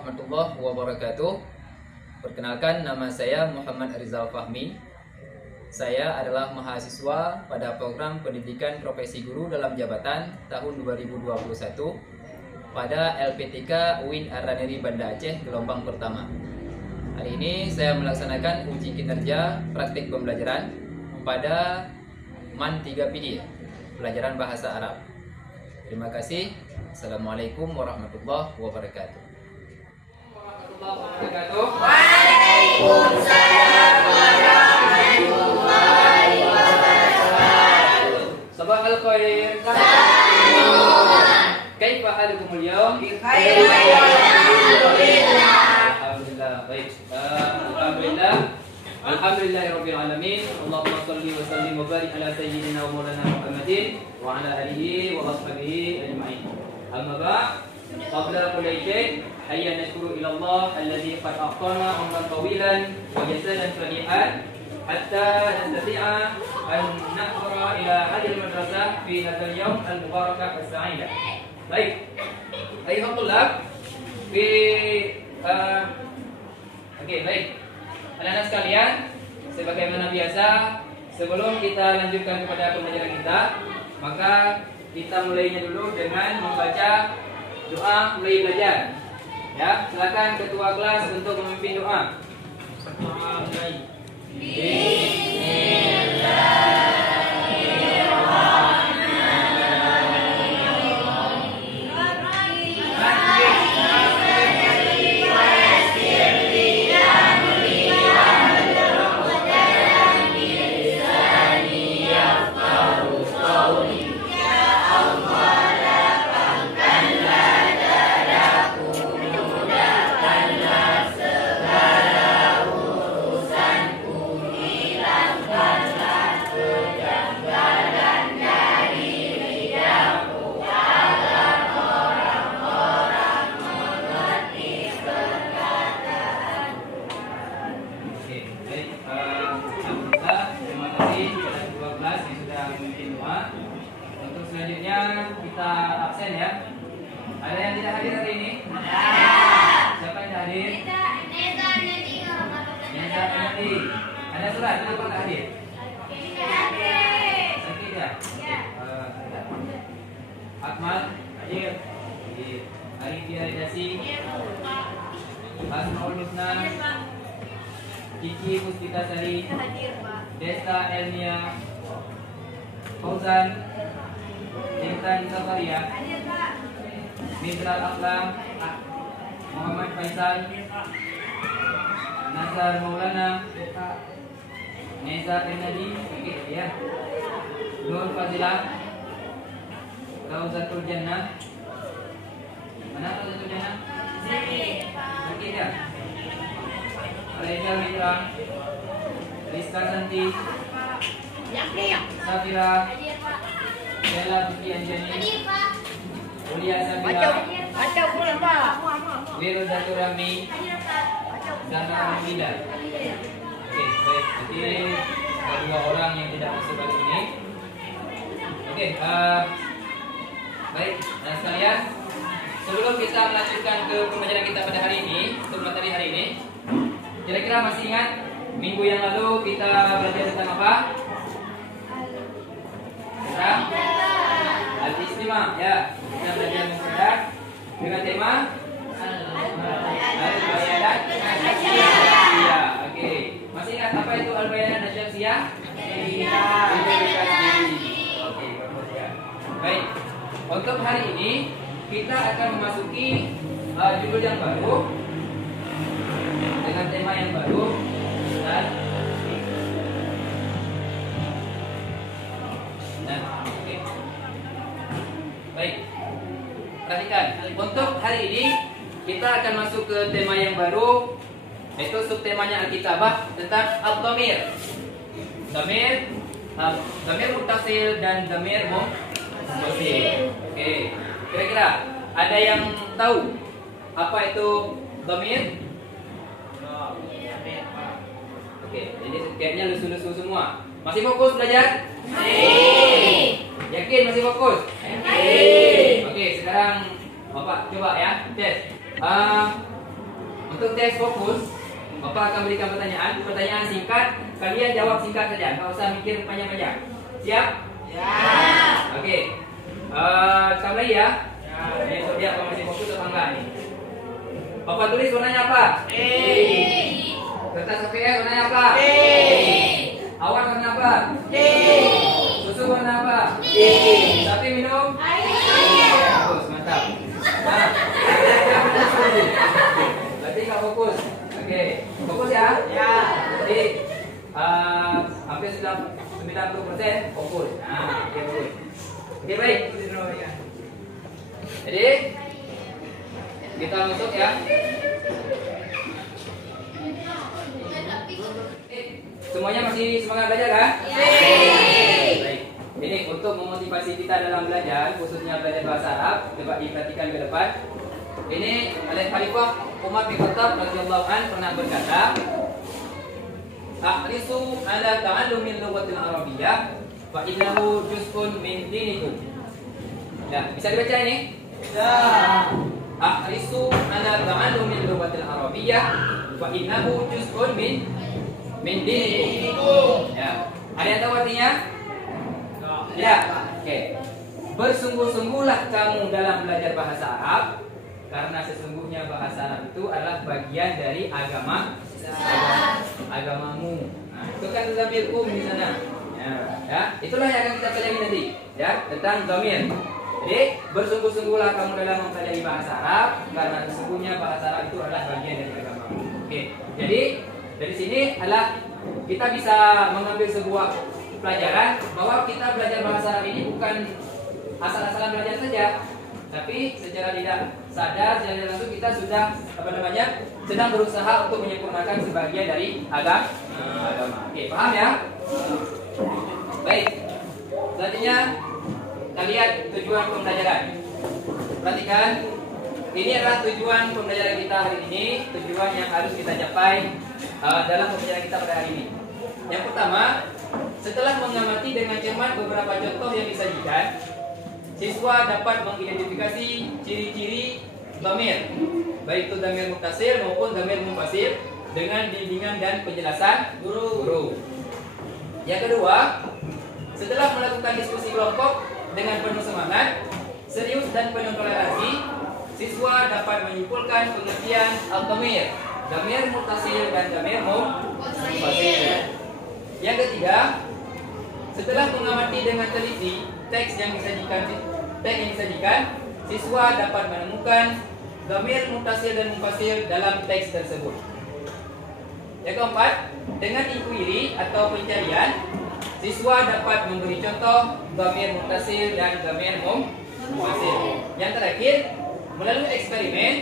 warahmatullahi wabarakatuh. Perkenalkan, nama saya Muhammad Rizal Fahmi. Saya adalah mahasiswa pada program pendidikan profesi guru dalam jabatan tahun 2021 pada LPTK UIN Araniri Banda Aceh gelombang pertama. Hari ini saya melaksanakan uji kinerja praktik pembelajaran pada MAN 3 PD, pelajaran bahasa Arab. Terima kasih. Assalamualaikum warahmatullahi wabarakatuh. Waalaikumsalam warahmatullahi wabarakatuh. Sabah al-khair. Kaifa halukum al-yawm? Bikhair alhamdulillah. Alhamdulillah. Baik. Alhamdulillah. Alhamdulillahirabbil alamin. Allahumma shalli wa sallim wa barik ala sayyidina wa maulana Muhammadin wa ala alihi wa ashabihi ajma'in. Amma ba'd. Qabla kulli shay, hayya nashkuru ila Allah alladhi qad aqama umran tawilan wa jazalan salihan hatta nastati'a an nahfura ila hadhihi al-madrasah fi hadzal yawm al-mubarakah as-sa'idah. Baik. Ayuhal tulab fi baik. Anak-anak sekalian, sebagaimana biasa, sebelum kita lanjutkan kepada pembelajaran kita, maka kita mulainya dulu dengan membaca doa mulai belajar. Ya, silakan ketua kelas untuk memimpin doa. Selanjutnya kita absen ya. Ada yang tidak hadir hari ini? Siapa yang tidak hadir? Neza Nadi. Ada surat kenapa tidak hadir? Sakit ya? Akmal hadir. Arifia Redasi. Asmaul Husna. Cici Puspita Sari. Desta Elmia. Fauzan. Intan Safaria, Mizral Aklam, Muhammad Faisal, Nazar Maulana, Neza Nadi, ya, Nur Fazilah, Rauzatul Jannah. Mana Rauzatul Jannah? Sakit ya? Reza Mitra, Rizka Santi, Safira, Bella Putri Anjani, Ulia Sabila, Wiru Datul Rami, Zana Hamida. Oke, baik. Jadi ada 2 orang yang tidak masuk kali ini. Oke, baik. Nah sekalian, sebelum kita melanjutkan ke pembelajaran kita pada hari ini, untuk materi hari ini, kira-kira masih ingat minggu yang lalu kita belajar tentang apa? Al-Istimah, ya. Kita belajar mufradat dengan tema Al-Bayanat Asy-Syamsiyah. Oke. Masih ingat apa itu Al-Bayanat Asy-Syamsiyah? Oke, bagus ya. Baik. Untuk hari ini kita akan memasuki judul yang baru dengan tema yang baru dan baik, perhatikan. Untuk hari ini kita akan masuk ke tema yang baru, yaitu subtemanya Alkitabah tentang ad-dhamir. Dhamir muttasil dan dhamir munfasil. Oke, kira-kira ada yang tahu apa itu dhamir? Oke, jadi kayaknya lusu-lusu semua. Masih fokus belajar? Yakin masih fokus? Oke, sekarang Bapak coba ya, tes. Untuk tes fokus, Bapak akan berikan pertanyaan. Pertanyaan singkat, kalian jawab singkat saja, nggak usah mikir panjang-panjang. Siap? Ya. Oke. Kita mulai ya. Ini untuk dia apa masih fokus atau enggak nih? Bapak tulis warnanya apa? Kertas KPR warnanya apa? Awan warna apa? Susu warna apa? Sapi minum? Bagus, mantap. Nah, berarti nggak fokus. Oke, fokus ya? Ya. Jadi hampir sudah 90% fokus. Nah, oke fokus. Oke baik. Jadi kita masuk ya. Semuanya masih semangat belajar kan? Baik. Ini untuk memotivasi kita dalam belajar, khususnya belajar bahasa Arab, coba diperhatikan ke depan. Ini Al-Khalifah Umar bin Khattab radhiyallahu an pernah berkata, "Ahrisu ala ta'allumil lughatil arabiyyah fa innahu juz'un min dinikum." Nah, bisa dibaca ini? Ya. Ahrisu ala ta'allumil lughatil arabiyyah fa innahu juz'un min dinikum. Ya. Ada yang tahu artinya? Ya. Oke. Bersungguh-sungguhlah kamu dalam belajar bahasa Arab, karena sesungguhnya bahasa Arab itu adalah bagian dari agamamu. Nah, itu kan dhamirkum di sana. Ya, itulah yang akan kita pelajari nanti, ya, tentang dhamir. Jadi, bersungguh-sungguhlah kamu dalam mempelajari bahasa Arab, karena sesungguhnya bahasa Arab itu adalah bagian dari agamamu. Oke. Jadi, dari sini adalah kita bisa mengambil sebuah pelajaran bahwa kita belajar bahasa Arab ini bukan asal-asalan belajar saja, tapi secara tidak sadar, secara langsung kita sudah sedang berusaha untuk menyempurnakan sebagian dari agama. Oke, paham ya? Baik. Selanjutnya kita lihat tujuan pembelajaran. Perhatikan, ini adalah tujuan pembelajaran kita hari ini, tujuan yang harus kita capai dalam pembelajaran kita pada hari ini. Yang pertama, setelah mengamati dengan cermat beberapa contoh yang disajikan, siswa dapat mengidentifikasi ciri-ciri dhamir, baik itu dhamir muttasil maupun dhamir munfasil, dengan bimbingan dan penjelasan guru. Yang kedua, setelah melakukan diskusi kelompok dengan penuh semangat, serius dan penuh toleransi, siswa dapat menyimpulkan pengertian al-dhamir, dhamir muttasil dan dhamir munfasil. Yang ketiga, setelah mengamati dengan teliti teks yang disajikan, siswa dapat menemukan dhamir muttasil dan munfasil dalam teks tersebut. Yang keempat, dengan inquiry atau pencarian, siswa dapat memberi contoh dhamir muttasil dan dhamir munfasil. Yang terakhir, melalui eksperimen,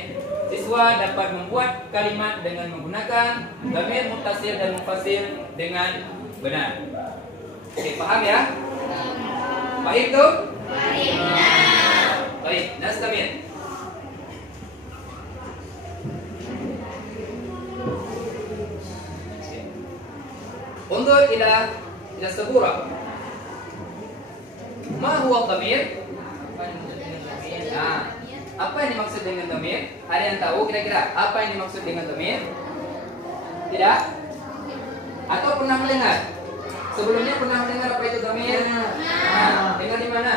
siswa dapat membuat kalimat dengan menggunakan dhamir muttasil dan munfasil dengan benar. Oke, paham ya? Baik tuh? Baik, nastamir. Undur ila sabura. Ma huwa dhamir? Nah, apa yang dimaksud dengan dhamir? Ada yang tahu kira-kira apa yang dimaksud dengan dhamir? Tidak? Atau pernah mendengar? Sebelumnya pernah mendengar apa itu dhamir? Dengar di mana?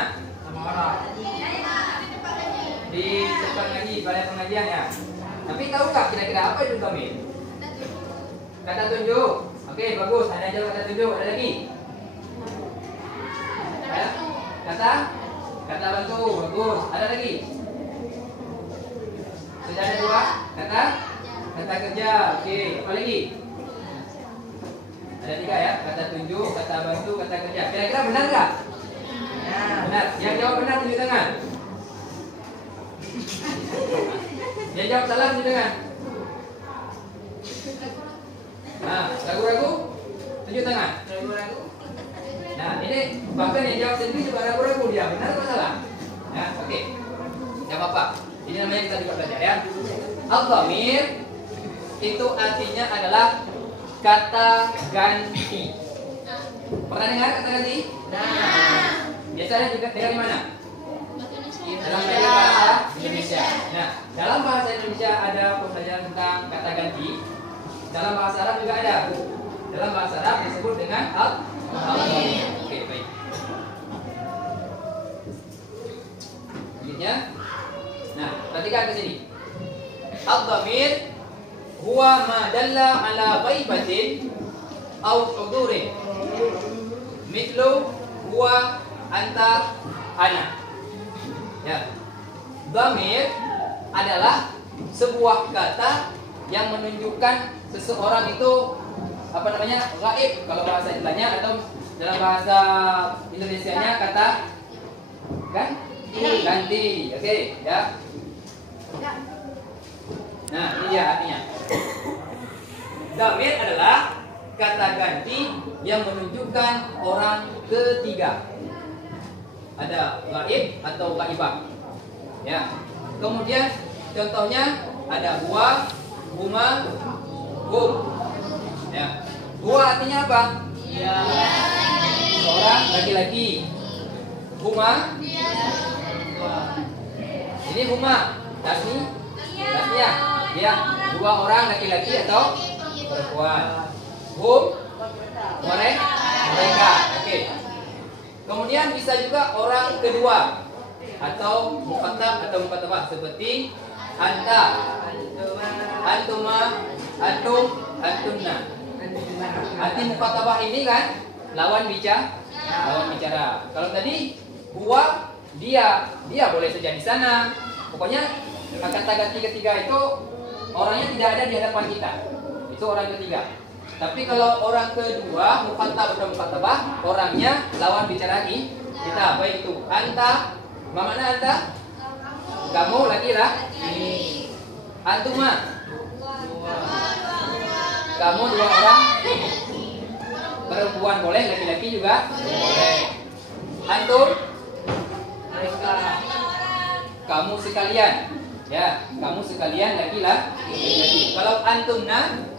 Di tempat ngaji, balai pengajian ya. Tapi tahukah kira-kira apa itu dhamir? Kata tunjuk. Oke, bagus. Ada jawab kata tunjuk. Ada lagi? Kata bantu. Bagus. Ada lagi? Sudah ada dua? Kata kerja. Oke, apa lagi? Ada tiga ya, kata tunjuk, kata bantu, kata kerja. Kira-kira benar nggak? Ya. Benar. Yang jawab benar tunjuk tangan. Yang jawab salah tunjuk tangan. Nah, ragu-ragu tunjuk tangan. Ragu-ragu. Nah, ini bahkan yang jawab sendiri juga ragu-ragu dia. Benar atau salah? Ya, oke. Jangan apa. Ini namanya kita juga belajar ya. Al-dhamir itu artinya adalah kata ganti. Pernah dengar kata ganti? Nah. Biasanya juga dengar di mana? dalam bahasa Indonesia. Nah, dalam bahasa Indonesia ada pembelajaran tentang kata ganti. Dalam bahasa Arab juga ada. Dalam bahasa Arab disebut dengan al-dhamir. Oke, baik. Selanjutnya. Nah, perhatikan ke sini. Al-dhamir huwa ma dalla ala ghaibatin aw hudurin. Mithlu huwa anta ana. Ya. Dhamir adalah sebuah kata yang menunjukkan seseorang itu apa namanya? Gaib kalau bahasa istilahnya, atau dalam bahasa Indonesianya kata ganti. Oke, ya. Nah, ini dia artinya. Dhamir adalah kata ganti yang menunjukkan orang ketiga. Ada gaib atau gaibah. Ya. Kemudian contohnya ada huwa, huma, hum. Ya. Huwa artinya apa? Ya. Seorang laki-laki. Huma. Ini huma. Tasnya. Ya. Dua orang laki-laki atau perempuan. Hum. Mereka. Oke. Kemudian bisa juga orang kedua atau mukhatab atau mukhatabah seperti anta, antuma, antum, antunna. Arti mukhatabah ini kan lawan bicara. Kalau tadi huwa, dia boleh saja di sana. Pokoknya kata ganti ketiga itu orangnya tidak ada di hadapan kita. Itu orang ketiga. Tapi kalau orang kedua, mukhatab atau mukhatabah, orangnya lawan bicara kita. Baik itu anta, mana anta? Kamu laki-laki. Antuma. Kamu dua orang. Perempuan boleh, laki-laki juga boleh. Antum. Kamu sekalian. Ya, kamu sekalian laki-laki. Kalau antumna,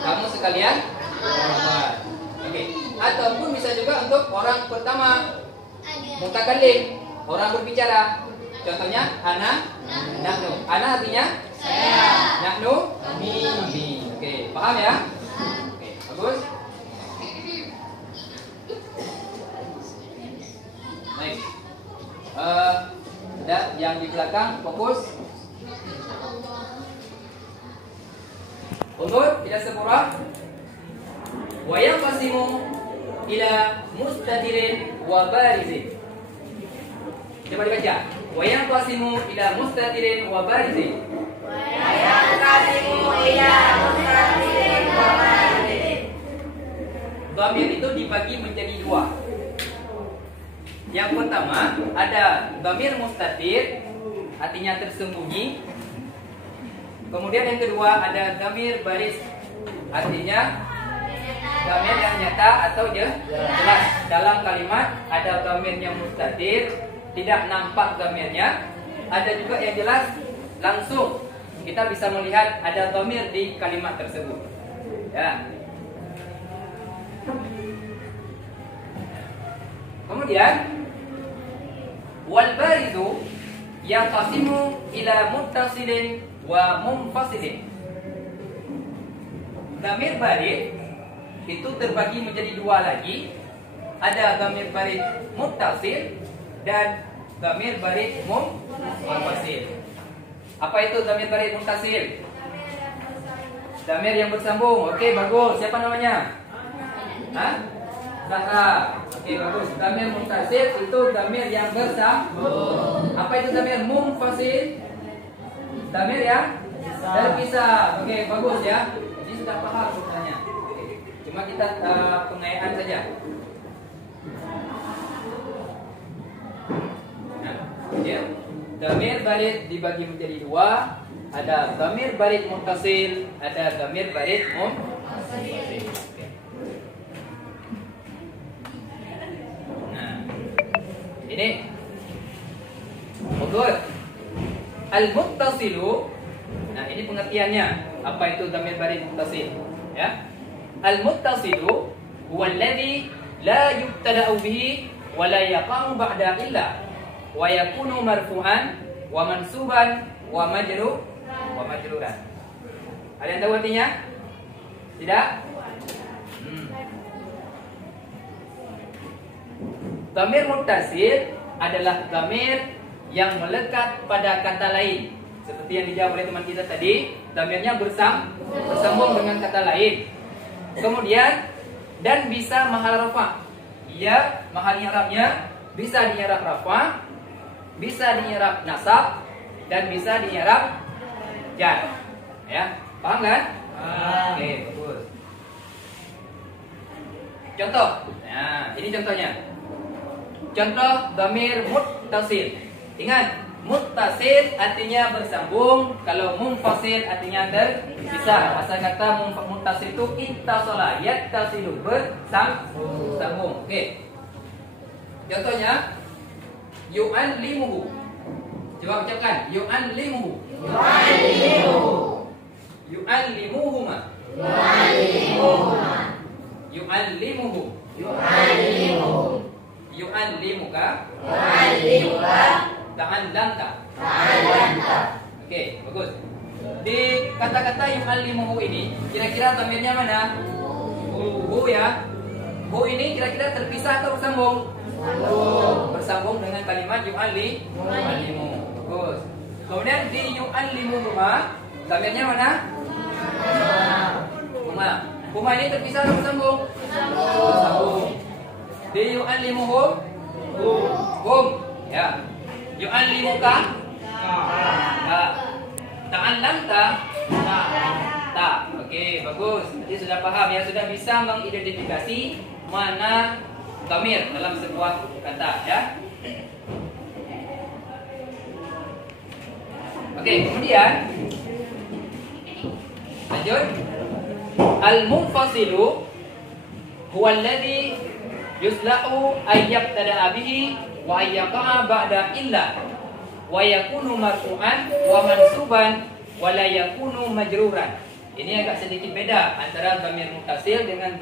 kamu sekalian perempuan. Oke. Ataupun bisa juga untuk orang pertama, mutakallim, orang berbicara. Contohnya ana, nahnu. Ana artinya saya. Nahnu kami. Oke, paham ya? Oke, bagus. Baik. Ada yang di belakang, fokus. Undur, tidak sempurna. Wa yanqasimu ila mustatirin wa barizin. Coba dibaca. Wa yanqasimu ila mustatirin wa barizin. Wa yanqasimu ila mustatirin wa barizin. Dhamir itu dibagi menjadi dua. Yang pertama ada dhamir mustatir, artinya tersembunyi. Kemudian yang kedua ada dhamir baris, artinya dhamir yang nyata atau jelas. Dalam kalimat ada dhamir yang mustatir, tidak nampak dhamirnya. Ada juga yang jelas, langsung kita bisa melihat ada dhamir di kalimat tersebut. Ya. Kemudian wal barizu yanqasimu ila muttasilin wa munfasilin. Dhamir barid itu terbagi menjadi dua lagi. Ada dhamir barid muttasil dan dhamir barid munfasil. Apa itu dhamir barid muttasil? Dhamir yang bersambung. Oke, bagus. Siapa namanya? Hah? Zahra. Oke, bagus. Dhamir muttasil itu dhamir yang bersambung. Apa itu dhamir munfasil? Dhamir yang terpisah. Oke, bagus ya. Jadi sudah paham sebenarnya. Cuma kita pengayaan saja. Nah, ya. Dhamir barid dibagi menjadi dua. Ada dhamir barid muttasil, ada dhamir barid munfasil. Nah, ini bagus. Al-muttasilu. Nah, ini pengertiannya. Apa itu dhamir barid muttasil? Ya. Al-muttasilu huwa alladhi la yubtada'u bihi wa la yaqa'u ba'da illa. wa yakunu marfu'an wa mansuban wa majruran. Ada yang tahu artinya? Tidak? Dhamir muttasil adalah dhamir yang melekat pada kata lain. Seperti yang dijawab oleh teman kita tadi, dhamirnya bersambung dengan kata lain. Kemudian dan bisa mahal rafa. Ia mahal i'rabnya bisa di i'rab rafa, bisa di i'rab nasab, dan bisa di i'rab jar. Ya, paham kan? Oke, bagus. Contoh. Nah, ini contohnya. Contoh dhamir muttasil. Ingat, muttasil artinya bersambung, kalau munfasil artinya terpisah. Asal kata muttasil itu ittasala, yattasilu, bersambung. Oke. Contohnya yu'allimuhu. Coba ucapkan yu'allimuhu. Yu'allimuhuma. Yu'allimuhu. Yu'allimuka. Ta'allamta. Oke, bagus. Di kata-kata yu'allimuhu ini, kira-kira dhamirnya mana? Hu ya. Hu ini kira-kira terpisah atau bersambung? Bersambung dengan kalimat yu'allimu. Bagus. Kemudian di yu'allimuhuma, dhamirnya mana? Huma. Huma ini terpisah atau bersambung? Bersambung. Di yu'allimuhum, hum. Ya. Yu'allimuka, ta'allamta, ta. Oke, bagus. Jadi sudah paham ya, sudah bisa mengidentifikasi mana dhamir dalam sebuah kata ya. Oke, kemudian lanjut. Al-munfasilu huwa alladhi yuslahu ayyabtada'a bihi wa yaqa ba'da illa wa yakunu marfu'an wa mansuban wa la yakunu majruran. Ini agak sedikit beda antara dhamir muttasil dengan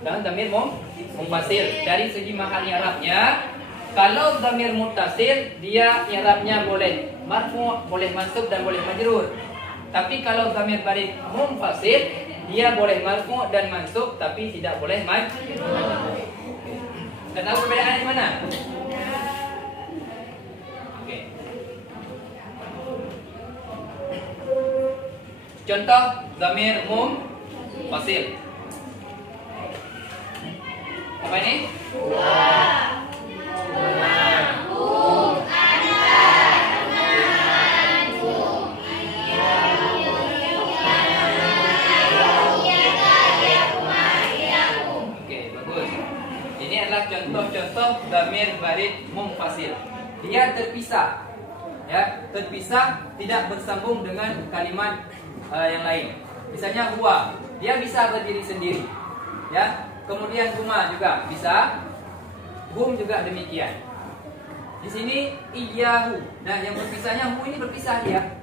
dhamir munfasil. Dari segi mahal i'rabnya, kalau dhamir muttasil dia i'rabnya boleh marfu', boleh mansub dan boleh majrur. Tapi kalau dhamir barid munfasil dia boleh marfu' dan mansub tapi tidak boleh majrur. Kita tahu perbedaan di mana? Oke. Contoh dhamir munfasil. Apa ini? Contoh-contoh dhamir barid munfasil. Dia terpisah, ya, terpisah, tidak bersambung dengan kalimat yang lain. Misalnya huwa, dia bisa berdiri sendiri, ya. Kemudian huma juga bisa, hum juga demikian. Di sini iyyahu. Nah, yang berpisahnya hu ini berpisah dia.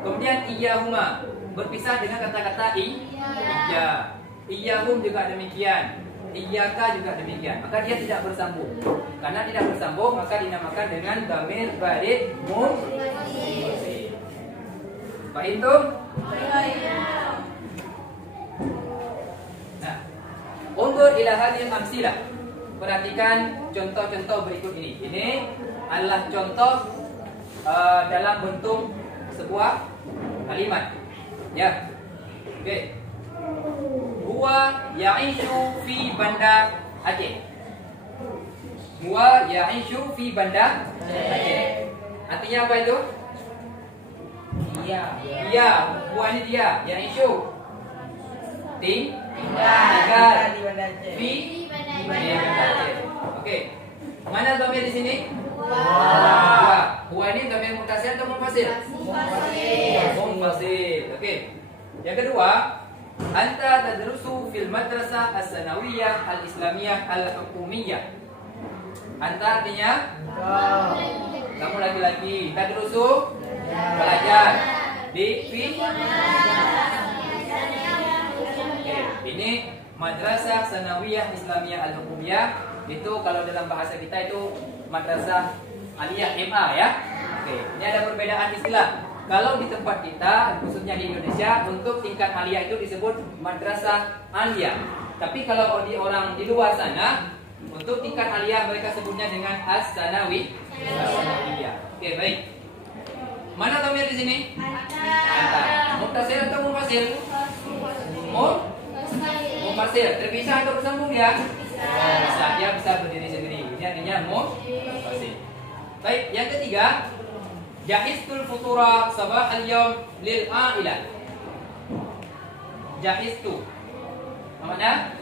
Kemudian iyyahuma berpisah dengan kata-kata iyya. Iyyahum juga demikian. Iyyaka juga demikian. Maka dia tidak bersambung. Karena tidak bersambung maka dinamakan dengan dhamir barid munfasil. Paham tuh? Nah, undur ila hadhil amsilah. Perhatikan contoh-contoh berikut ini. Ini adalah contoh dalam bentuk sebuah kalimat. Ya. Oke. Huwa ya'ishu fi Banda Aceh. Huwa ya'ishu fi Banda Aceh. Artinya apa itu? Iya. Iya, huwa ini dia, ya'ishu. Tinggal di Banda Aceh. Fi Banda Aceh. Oke. Mana dhamir di sini? Huwa. Huwa ini dhamir muttasil atau munfasil? Munfasil. Oke. Yang kedua, anta tadrusu fil madrasah as-sanawiyah al-islamiyah al-hukumiyah. Anta artinya kamu laki-laki. Tadrusu belajar di ini madrasah sanawiyah islamiyah al-hukumiyah. Itu kalau dalam bahasa kita itu madrasah aliyah MA ya. Oke, ini ada perbedaan istilah. Kalau di tempat kita, khususnya di Indonesia, untuk tingkat aliyah itu disebut madrasah aliyah. Tapi kalau di orang di luar sana, untuk tingkat aliyah mereka sebutnya dengan as-sanawi. Oke, baik. Mana dhamir di sini? Ada. Muttasil atau munfasil? Munfasil. Terpisah atau bersambung ya? Bisa. Dia bisa berdiri sendiri. Ini artinya munfasil. Baik, yang ketiga, jahiztul futura sabah al-yawm lil ailah. Jahiztu. Maknanya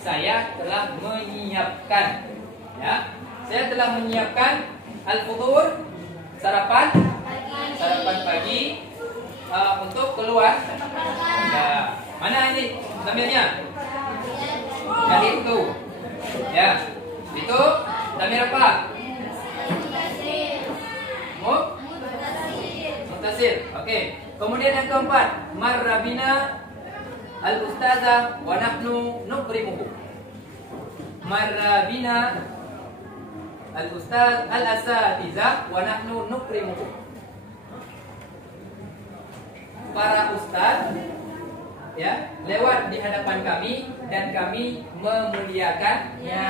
saya telah menyiapkan, ya. Saya telah menyiapkan al-futur, sarapan pagi untuk keluar. Ya. Mana ini dhamirnya? Jahiztu. Ya. Itu dhamir apa? Muttasil. Oke. Kemudian yang keempat, marrabina al-ustazah wa nahnu nukrimuhu. Marrabina al-ustaz al-asatizah wa nahnu nukrimuhu. Para ustaz ya lewat di hadapan kami dan kami memuliakannya.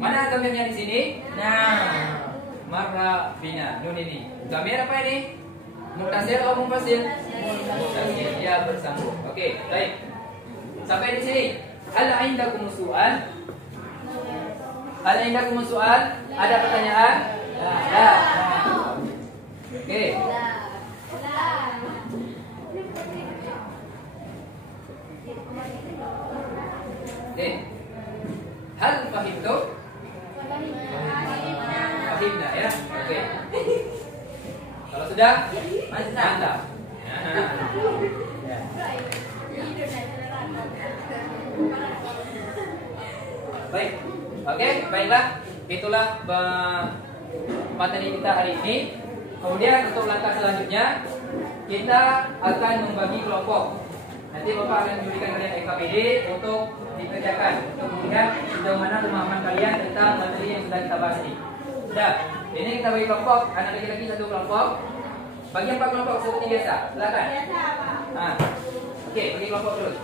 Mana dhamirnya di sini? Nah. Marrabina. Nun ini. Dhamir apa ini? Muttasil atau munfasil? Muttasil. Dia bersambung. Oke, baik. Sampai di sini. Hal indakum su'al? Hal indakum su'al? Ada pertanyaan? Ada. Oke. Oke. Hal fahimtum? Fahimna ya. Oke. Kalau sudah, mantap. Ya. Baik. Oke, baiklah. Itulah materi kita hari ini. Kemudian untuk langkah selanjutnya kita akan membagi kelompok. Nanti Bapak akan memberikan kalian EKPD untuk dikerjakan untuk melihat sejauh mana pemahaman kalian tentang materi yang sudah kita bahas ini. Sudah. Ini kita bagi kelompok. Anak laki-laki satu kelompok. Bagi 4 kelompok seperti biasa. Silakan. Nah. Oke, bagi kelompok terus.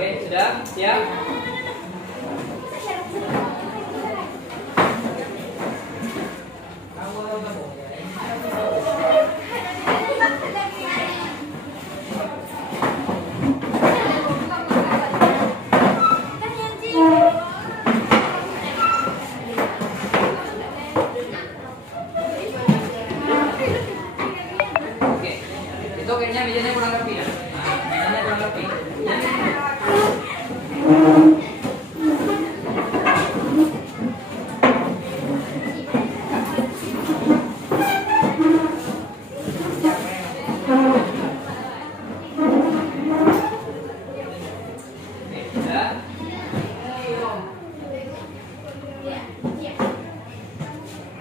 Oke, sudah siap? Oke, itu kayaknya mejanya kurang rapi ya. Mejanya kurang rapi.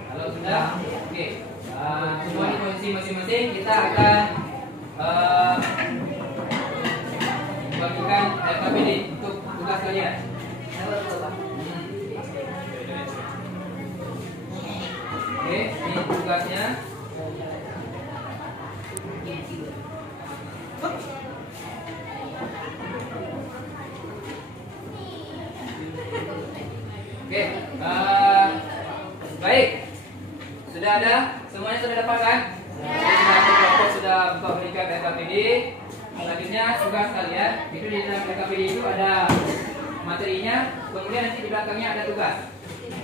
Kalau sudah, oke. Semua di posisi masing-masing kita akan bagikan LKPD untuk tugas kalian. Oke, ini tugasnya. Oke, baik. Sudah ada? Semuanya sudah dapat kan? Sudah Bapak berikan LKPD. Selanjutnya tugas kalian itu di dalam LKPD itu ada materinya, kemudian nanti di belakangnya ada tugas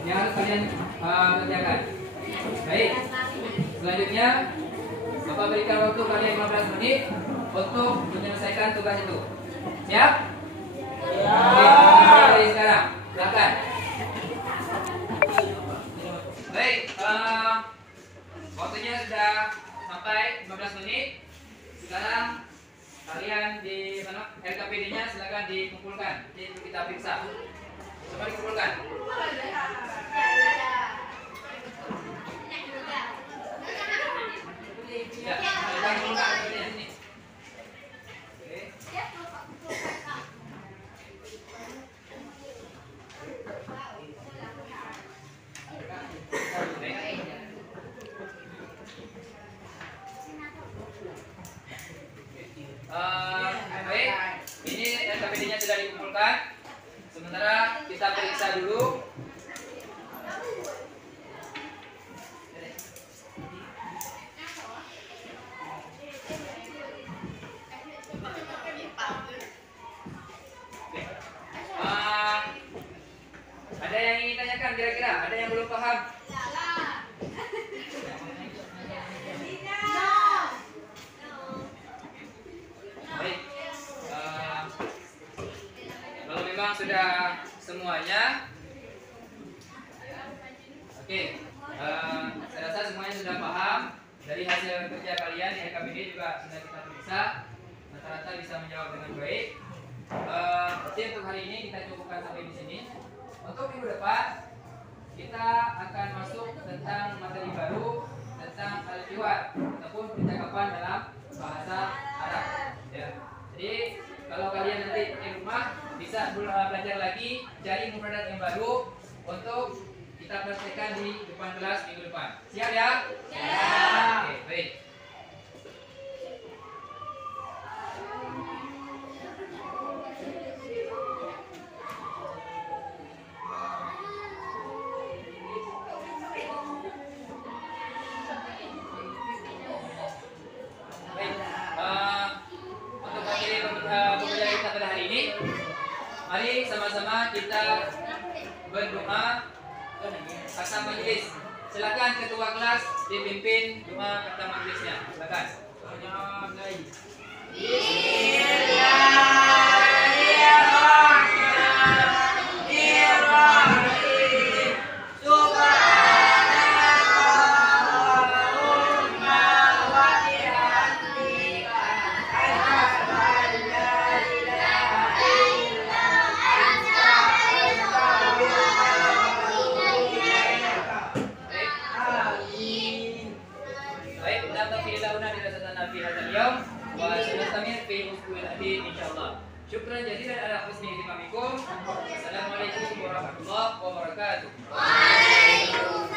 yang harus kalian kerjakan. Baik. Selanjutnya Bapak berikan waktu kalian 15 menit untuk menyelesaikan tugas itu. Siap? Oke, mulai dari sekarang. Silakan. sampai 15 menit. Sekarang kalian di mana LKPD-nya silakan dikumpulkan. Jadi kita periksa. Coba dikumpulkan. Ya, kita kumpulkan di sini. Oke. Baik, ini LKPD-nya sudah dikumpulkan. Sementara kita periksa dulu. Ada yang ingin tanyakan kira-kira? Ada yang belum paham? Baik. Kalau memang sudah semuanya, oke. Saya rasa semuanya sudah paham. Dari hasil kerja kalian di LKPD juga sudah kita periksa. Rata-rata bisa menjawab dengan baik. Jadi untuk hari ini kita cukupkan sampai di sini. Untuk minggu depan kita akan masuk tentang materi baru tentang al-hiwar ataupun percakapan dalam bahasa Arab. Ya. Jadi kalau kalian nanti di rumah bisa belajar lagi, cari mufradat yang baru untuk kita praktekkan di depan kelas minggu depan. Siap ya? Siap. Oke, baik. Mari sama-sama kita berdoa kata majelis. Silakan ketua kelas dipimpin doa kata majelisnya. Silakan. Syukran jazilan ala husni ihtimamikum. Assalamualaikum warahmatullahi wabarakatuh.